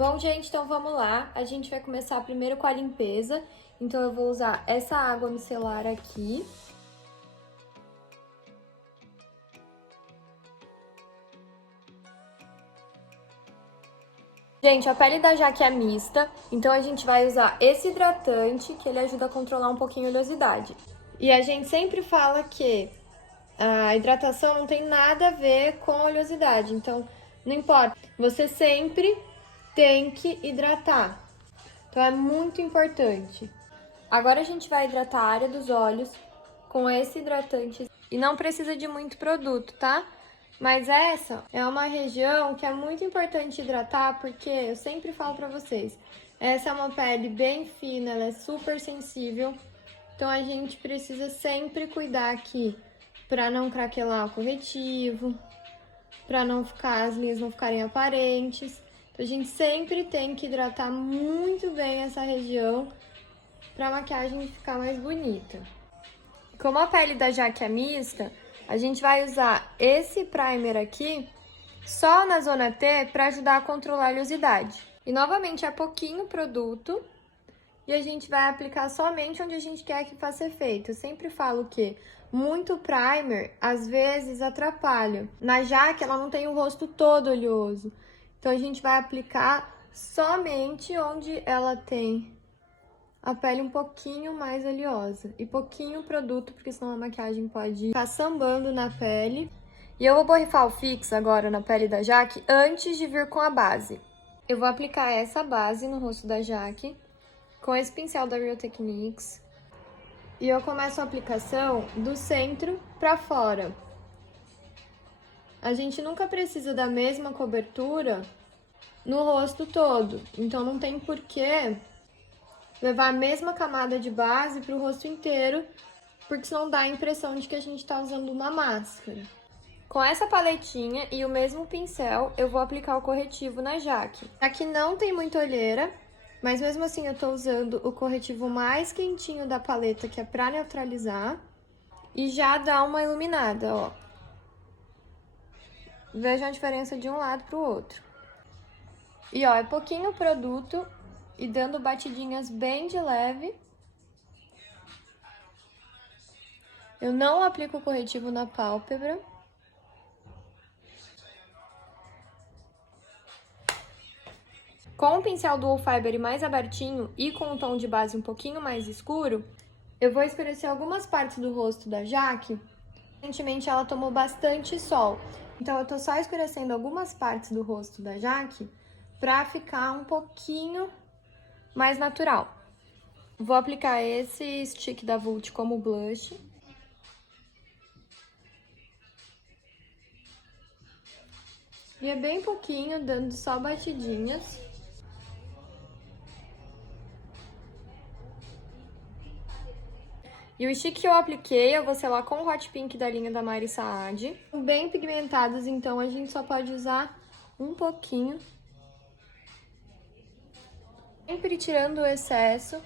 Bom, gente, então vamos lá. A gente vai começar primeiro com a limpeza. Então, eu vou usar essa água micelar aqui. Gente, a pele da Jaque é mista, então a gente vai usar esse hidratante, que ele ajuda a controlar um pouquinho a oleosidade. E a gente sempre fala que a hidratação não tem nada a ver com a oleosidade, então não importa. Você sempre tem que hidratar. Então é muito importante. Agora a gente vai hidratar a área dos olhos com esse hidratante. E não precisa de muito produto, tá? Mas essa é uma região que é muito importante hidratar, porque eu sempre falo pra vocês, essa é uma pele bem fina, ela é super sensível. Então a gente precisa sempre cuidar aqui pra não craquelar o corretivo, pra não ficar, as linhas não ficarem aparentes. Então a gente sempre tem que hidratar muito bem essa região para a maquiagem ficar mais bonita. Como a pele da Jaque é mista, a gente vai usar esse primer aqui só na zona T para ajudar a controlar a oleosidade. E novamente é pouquinho produto e a gente vai aplicar somente onde a gente quer que faça efeito. Eu sempre falo que muito primer às vezes atrapalha. Na Jaque ela não tem o rosto todo oleoso, então a gente vai aplicar somente onde ela tem a pele um pouquinho mais oleosa e pouquinho produto, porque senão a maquiagem pode ficar sambando na pele. E eu vou borrifar o fix agora na pele da Jaque antes de vir com a base. Eu vou aplicar essa base no rosto da Jaque com esse pincel da Real Techniques. E eu começo a aplicação do centro para fora. A gente nunca precisa da mesma cobertura no rosto todo, então não tem porquê levar a mesma camada de base para o rosto inteiro, porque senão dá a impressão de que a gente está usando uma máscara. Com essa paletinha e o mesmo pincel, eu vou aplicar o corretivo na Jaque. Aqui não tem muita olheira, mas mesmo assim eu tô usando o corretivo mais quentinho da paleta, que é pra neutralizar, e já dá uma iluminada, ó. Vejam a diferença de um lado pro outro. E ó, é pouquinho produto e dando batidinhas bem de leve. Eu não aplico o corretivo na pálpebra. Com o pincel Dual Fiber mais abertinho e com o tom de base um pouquinho mais escuro, eu vou escurecer algumas partes do rosto da Jaque. Recentemente ela tomou bastante sol, então eu tô só escurecendo algumas partes do rosto da Jaque pra ficar um pouquinho mais natural. Vou aplicar esse stick da Vult como blush. E é bem pouquinho, dando só batidinhas. E o stick que eu apliquei, eu vou selar com o Hot Pink da linha da Mari Saad. Bem pigmentados, então a gente só pode usar um pouquinho. Sempre tirando o excesso.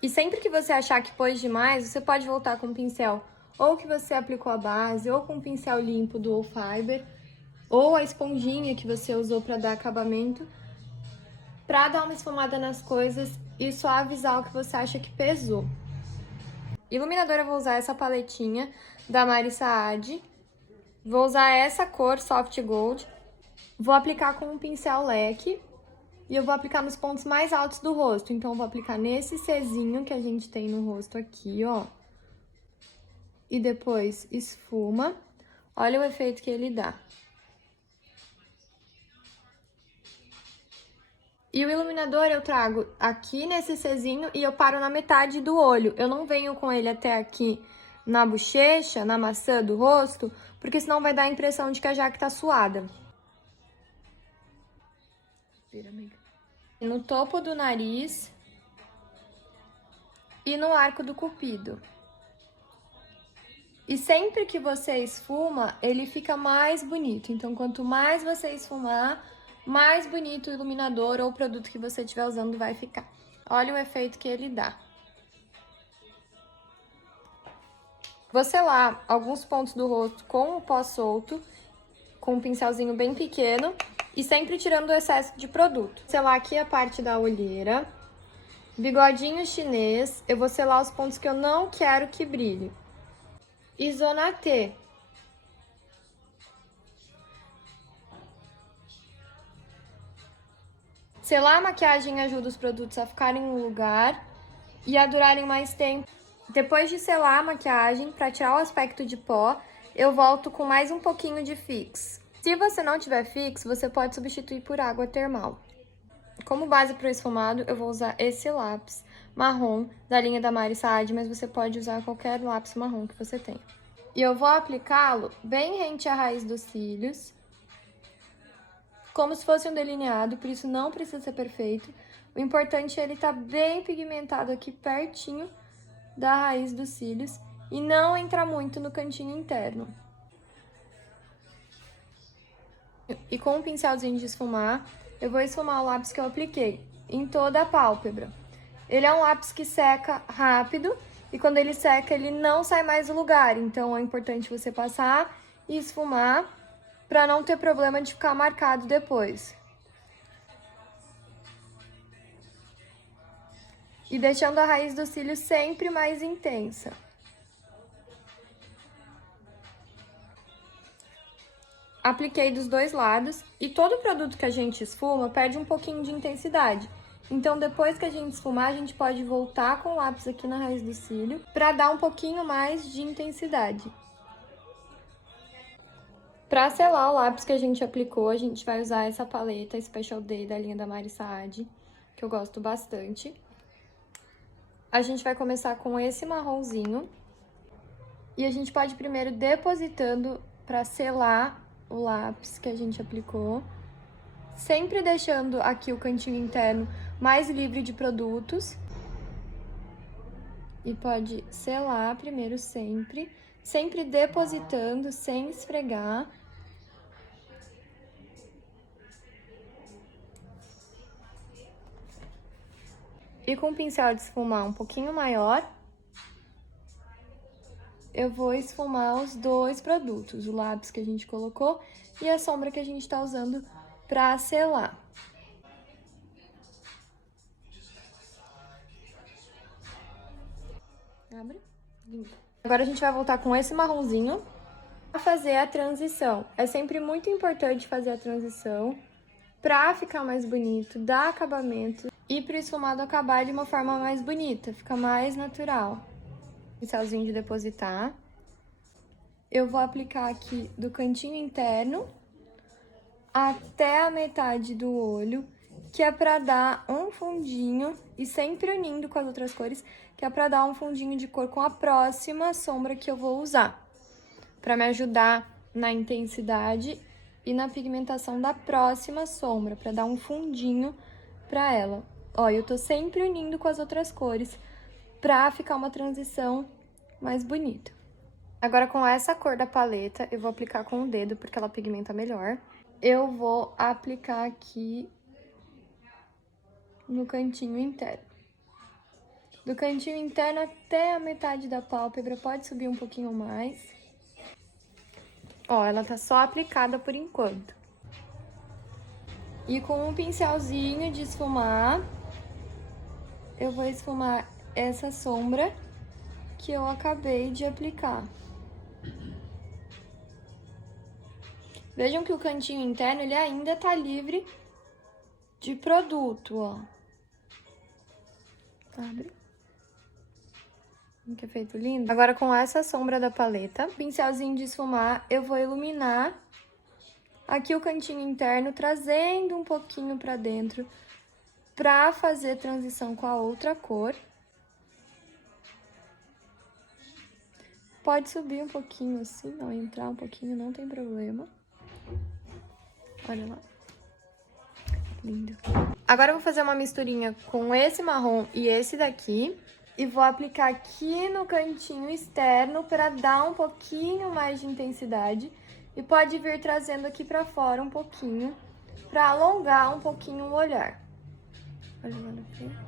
E sempre que você achar que pôs demais, você pode voltar com o pincel ou que você aplicou a base, ou com o pincel limpo do Dual Fiber, ou a esponjinha que você usou para dar acabamento, para dar uma esfumada nas coisas e suavizar o que você acha que pesou. Iluminador, eu vou usar essa paletinha da Mari Saad. Vou usar essa cor Soft Gold. Vou aplicar com um pincel leque. E eu vou aplicar nos pontos mais altos do rosto. Então, eu vou aplicar nesse Czinho que a gente tem no rosto aqui, ó. E depois esfuma. Olha o efeito que ele dá. E o iluminador eu trago aqui nesse Czinho e eu paro na metade do olho. Eu não venho com ele até aqui na bochecha, na maçã do rosto, porque senão vai dar a impressão de que a Jaque tá suada. No topo do nariz e no arco do cupido. E sempre que você esfuma, ele fica mais bonito. Então, quanto mais você esfumar, mais bonito o iluminador ou o produto que você estiver usando vai ficar. Olha o efeito que ele dá. Vou selar alguns pontos do rosto com o pó solto com um pincelzinho bem pequeno e sempre tirando o excesso de produto. Selar aqui a parte da olheira. Bigodinho chinês, eu vou selar os pontos que eu não quero que brilhe. E zona T. Selar a maquiagem ajuda os produtos a ficarem no lugar e a durarem mais tempo. Depois de selar a maquiagem, para tirar o aspecto de pó, eu volto com mais um pouquinho de fix. Se você não tiver fix, você pode substituir por água termal. Como base para o esfumado, eu vou usar esse lápis marrom da linha da Mari Saad, mas você pode usar qualquer lápis marrom que você tenha. E eu vou aplicá-lo bem rente à raiz dos cílios, como se fosse um delineado, por isso não precisa ser perfeito. O importante é ele estar bem pigmentado aqui pertinho da raiz dos cílios e não entrar muito no cantinho interno. E com um pincelzinho de esfumar, eu vou esfumar o lápis que eu apliquei em toda a pálpebra. Ele é um lápis que seca rápido e quando ele seca ele não sai mais do lugar, então é importante você passar e esfumar para não ter problema de ficar marcado depois. E deixando a raiz do cílio sempre mais intensa. Apliquei dos dois lados e todo produto que a gente esfuma perde um pouquinho de intensidade. Então, depois que a gente esfumar, a gente pode voltar com o lápis aqui na raiz do cílio para dar um pouquinho mais de intensidade. Para selar o lápis que a gente aplicou, a gente vai usar essa paleta Special Day da linha da Mari Saad, que eu gosto bastante. A gente vai começar com esse marronzinho. E a gente pode primeiro depositando para selar o lápis que a gente aplicou. Sempre deixando aqui o cantinho interno mais livre de produtos. E pode selar primeiro sempre. Sempre depositando, sem esfregar. E com o pincel de esfumar um pouquinho maior, eu vou esfumar os dois produtos, o lápis que a gente colocou e a sombra que a gente tá usando pra selar. Abre. Agora a gente vai voltar com esse marronzinho pra fazer a transição. É sempre muito importante fazer a transição pra ficar mais bonito, dar acabamento e pro esfumado acabar de uma forma mais bonita, fica mais natural. Pincelzinho de depositar. Eu vou aplicar aqui do cantinho interno até a metade do olho, que é pra dar um fundinho, e sempre unindo com as outras cores, que é pra dar um fundinho de cor com a próxima sombra que eu vou usar, pra me ajudar na intensidade e na pigmentação da próxima sombra, pra dar um fundinho pra ela. Ó, eu tô sempre unindo com as outras cores, pra ficar uma transição mais bonita. Agora, com essa cor da paleta, eu vou aplicar com o dedo, porque ela pigmenta melhor. Eu vou aplicar aqui no cantinho interno. Do cantinho interno até a metade da pálpebra, pode subir um pouquinho mais. Ó, ela tá só aplicada por enquanto. E com um pincelzinho de esfumar, eu vou esfumar essa sombra que eu acabei de aplicar. Vejam que o cantinho interno, ele ainda tá livre de produto, ó. Abre. Que efeito lindo. Agora, com essa sombra da paleta, pincelzinho de esfumar, eu vou iluminar aqui o cantinho interno, trazendo um pouquinho pra dentro, pra fazer transição com a outra cor. Pode subir um pouquinho assim, não, entrar um pouquinho, não tem problema. Olha lá. Lindo. Agora eu vou fazer uma misturinha com esse marrom e esse daqui. E vou aplicar aqui no cantinho externo para dar um pouquinho mais de intensidade. E pode vir trazendo aqui pra fora um pouquinho, para alongar um pouquinho o olhar. Olha lá na frente.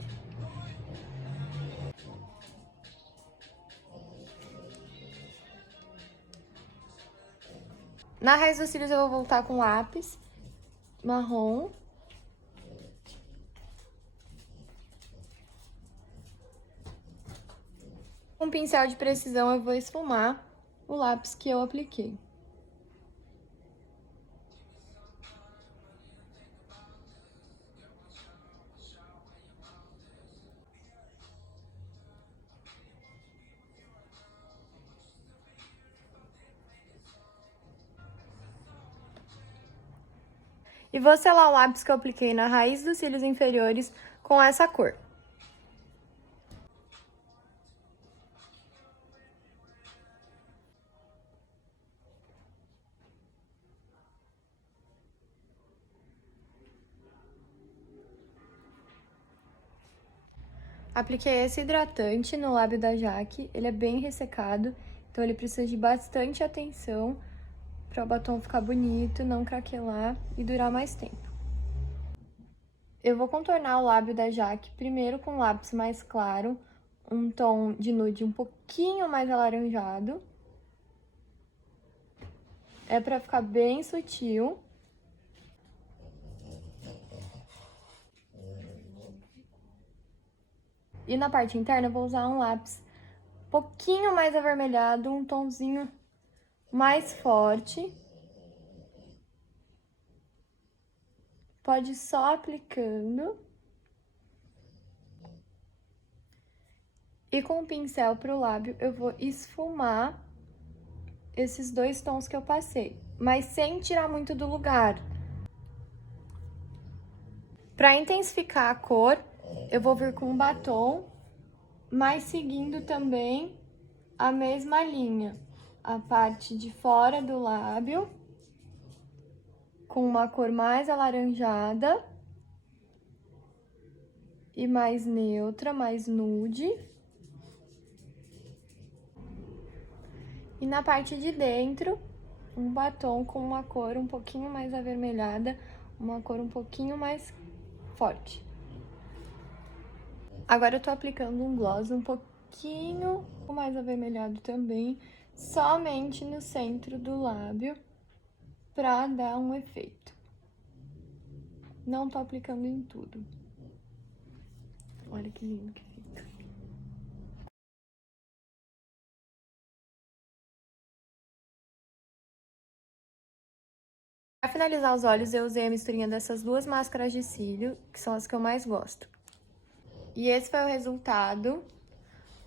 Na raiz dos cílios eu vou voltar com lápis marrom. Com um pincel de precisão eu vou esfumar o lápis que eu apliquei. E vou selar o lápis que eu apliquei na raiz dos cílios inferiores com essa cor. Apliquei esse hidratante no lábio da Jaque, ele é bem ressecado, então ele precisa de bastante atenção para o batom ficar bonito, não craquelar e durar mais tempo. Eu vou contornar o lábio da Jaque primeiro com um lápis mais claro, um tom de nude um pouquinho mais alaranjado. É para ficar bem sutil. E na parte interna eu vou usar um lápis um pouquinho mais avermelhado, um tomzinho mais forte. Pode ir só aplicando. E com o pincel pro lábio eu vou esfumar esses dois tons que eu passei, mas sem tirar muito do lugar. Para intensificar a cor, eu vou vir com um batom, mas seguindo também a mesma linha. A parte de fora do lábio, com uma cor mais alaranjada e mais neutra, mais nude. E na parte de dentro, um batom com uma cor um pouquinho mais avermelhada, uma cor um pouquinho mais forte. Agora eu tô aplicando um gloss um pouquinho mais avermelhado também, somente no centro do lábio, pra dar um efeito. Não tô aplicando em tudo. Olha que lindo que fica. Pra finalizar os olhos, eu usei a misturinha dessas duas máscaras de cílio, que são as que eu mais gosto. E esse foi o resultado.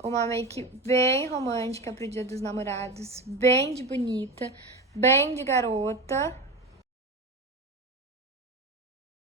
Uma make bem romântica pro Dia dos Namorados, bem de bonita, bem de garota.